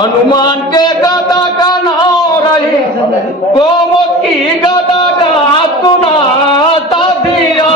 हनुमान के गदा का नाम रही गोमुख की गदा का सुनाता दिया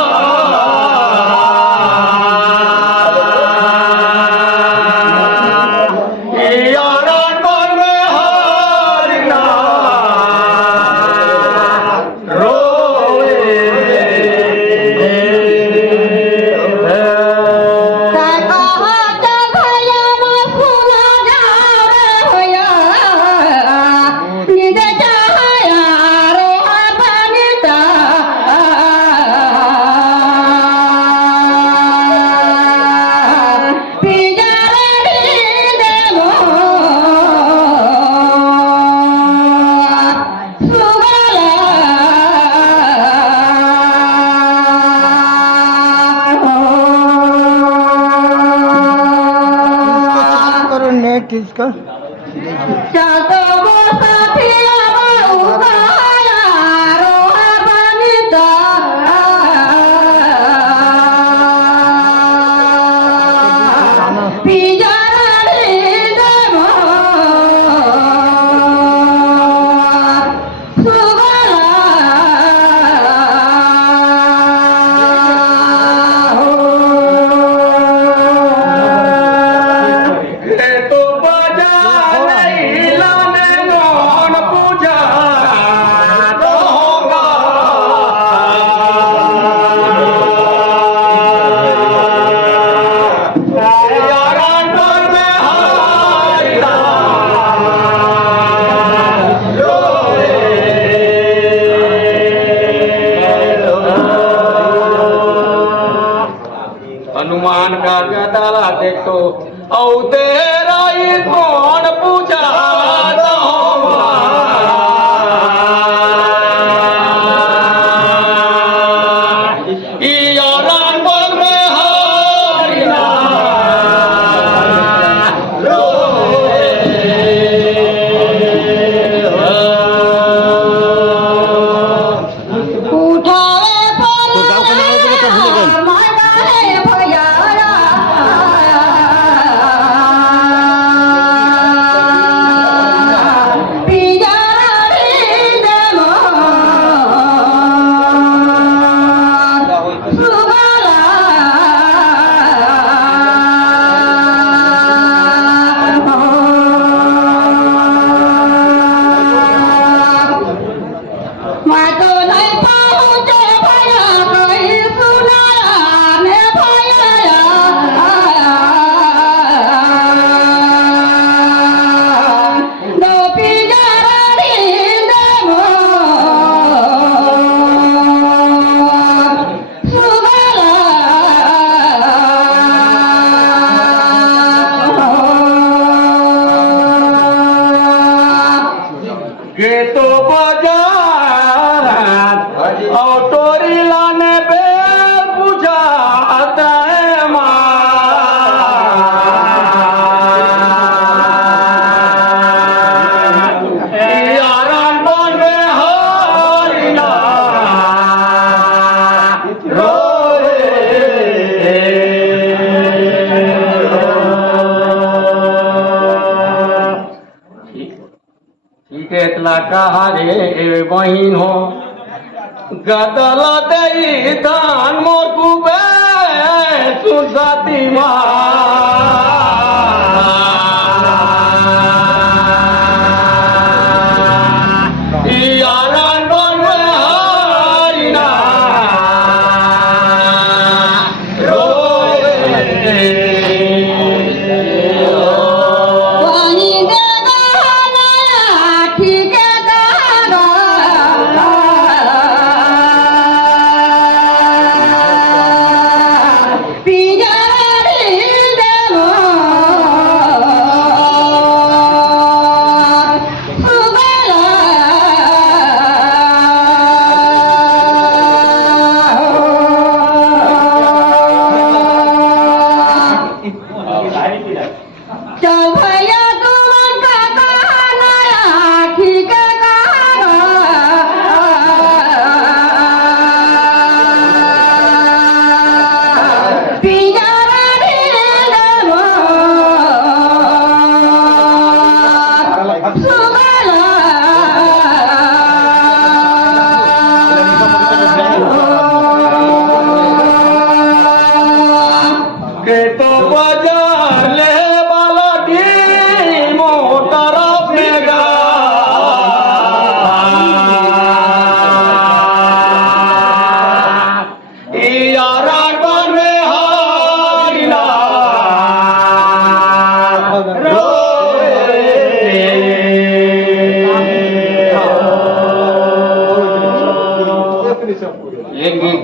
इसका हनुमान का गदाला देखो औ तेरा ही कौन पूछा कहा रे बहिन हो गदला दई दान मोर कुबे सुसाती पिया रे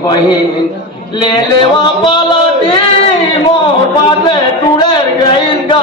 बहीण ले लेवा पालटी मोपाचे टुडेर गईल गा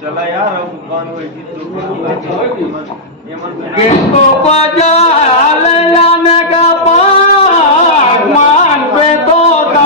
चला यार किसको बजा लाने का पाग मान पे तोता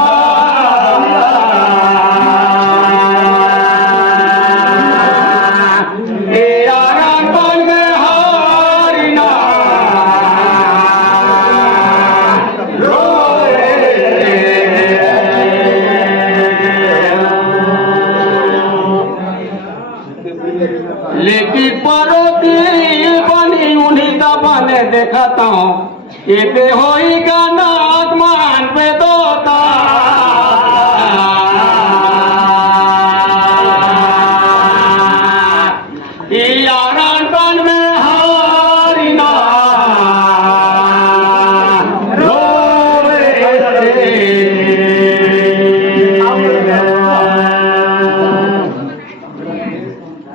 लेकिन परोती बनी उन्हीं का बने देखता हूँ ये होएगा नाथ मान पे तोता यारान बन में हारी ना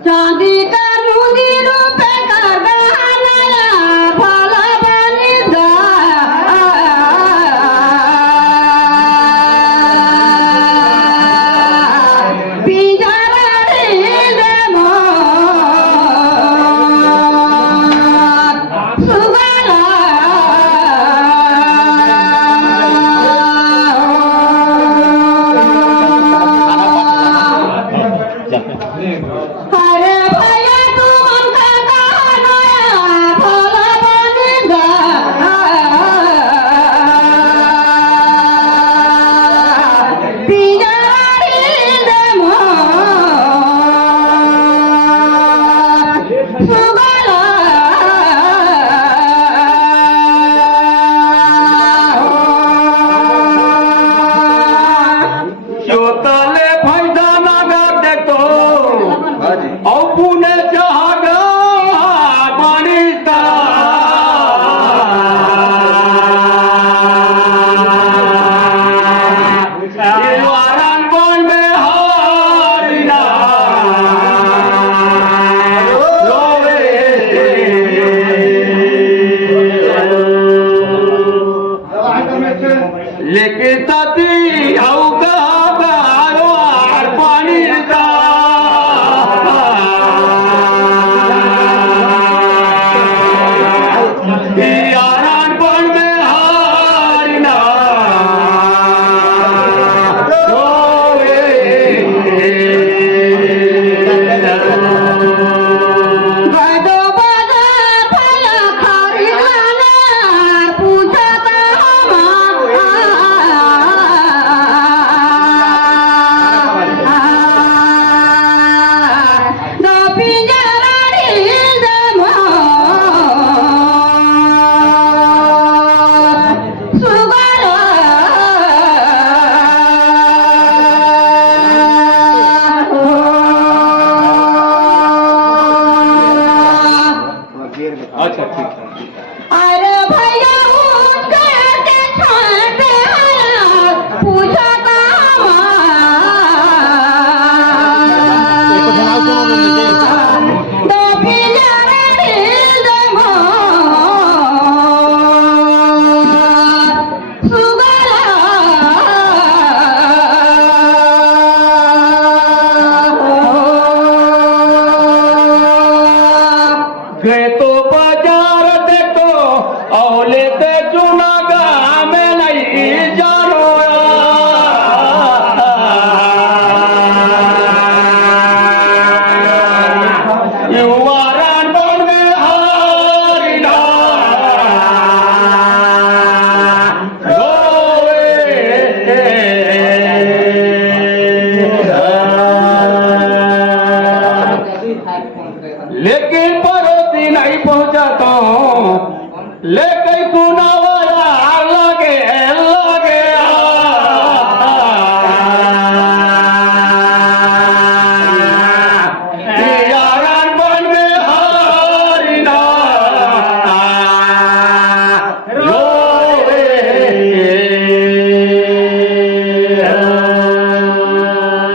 चांदी का मुंदी रूपे का गहना फला बनी जा पिंजरा ढील सुगला अरे भैया तू हमका कहाना फला बनी जा पिंजरा ढील सुगला शोतले फायदा नागा देखो औ पुणे जहागा पाणीता वारान पण में हारिना लेके ताती औगा बारो आर पाणीता यारान पण में हारिना गदो बदा फला खारी लाना पूछता दो पिंजरा ढील अच्छा ठीक है अरे भैया उठ के गए तो बाजार देखो औले ते चुना गाम नहीं जानो युवारान बन में हारिना लेकिन पड़ोसी नहीं पहुंचा तो लेकिन सुनावाया लगे लगे यारान बन में हारिना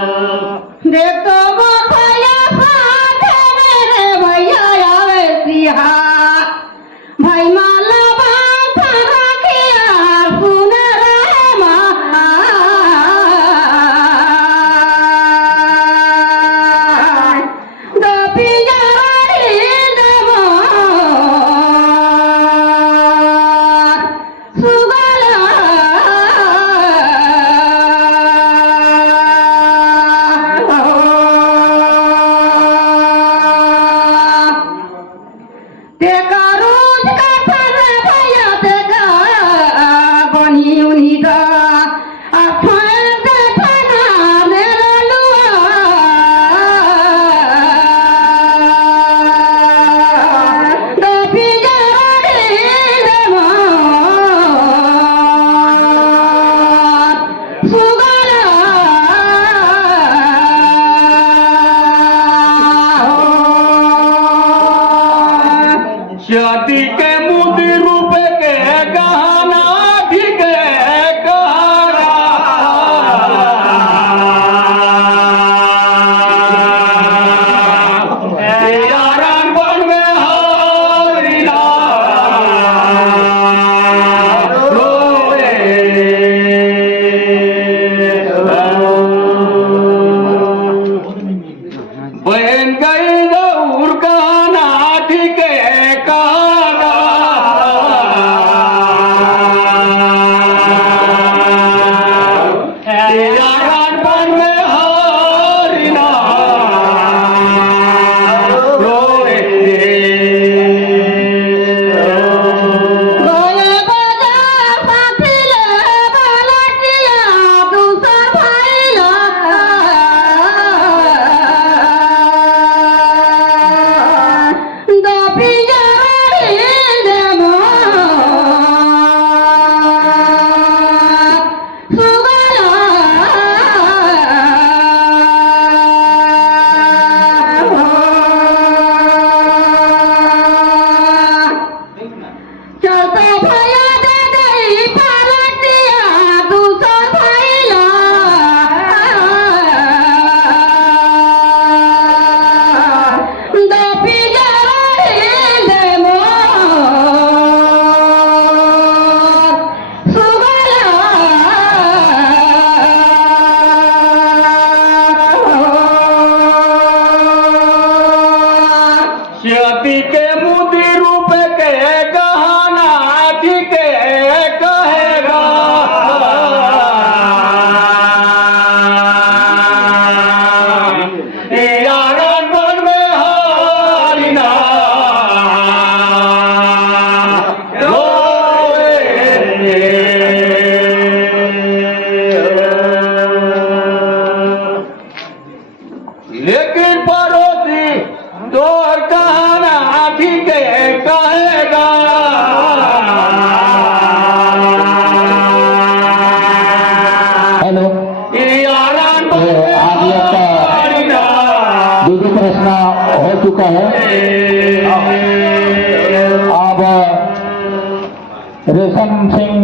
देखो वो भैया साथ मेरे भैया आवे सिहा भाई माला बात रखिया सुन रहे माँ दो पिंजरी देवो शादी के मुदी रूप के गहना ठीक करा यारान बन में हारिना बहन गई दौर गहना ठीक यारान बन में हारिना गोये बाजार साथिले बालटिया दूसर भाईला दो पिंजरी देवो चलते भैया दे गई पालटिया दूसर भाईला दो पिंजरी देवो शादी के मुदी रूप के गहना ठीक कहेगा यारान बन में हारिना लेकिन पड़ोसी तो कहना ठीक कहेगा हॅलो यारान बन ये में आगे का हारिना दूसरा प्रश्न हो चुका है। अब रेशम सिंह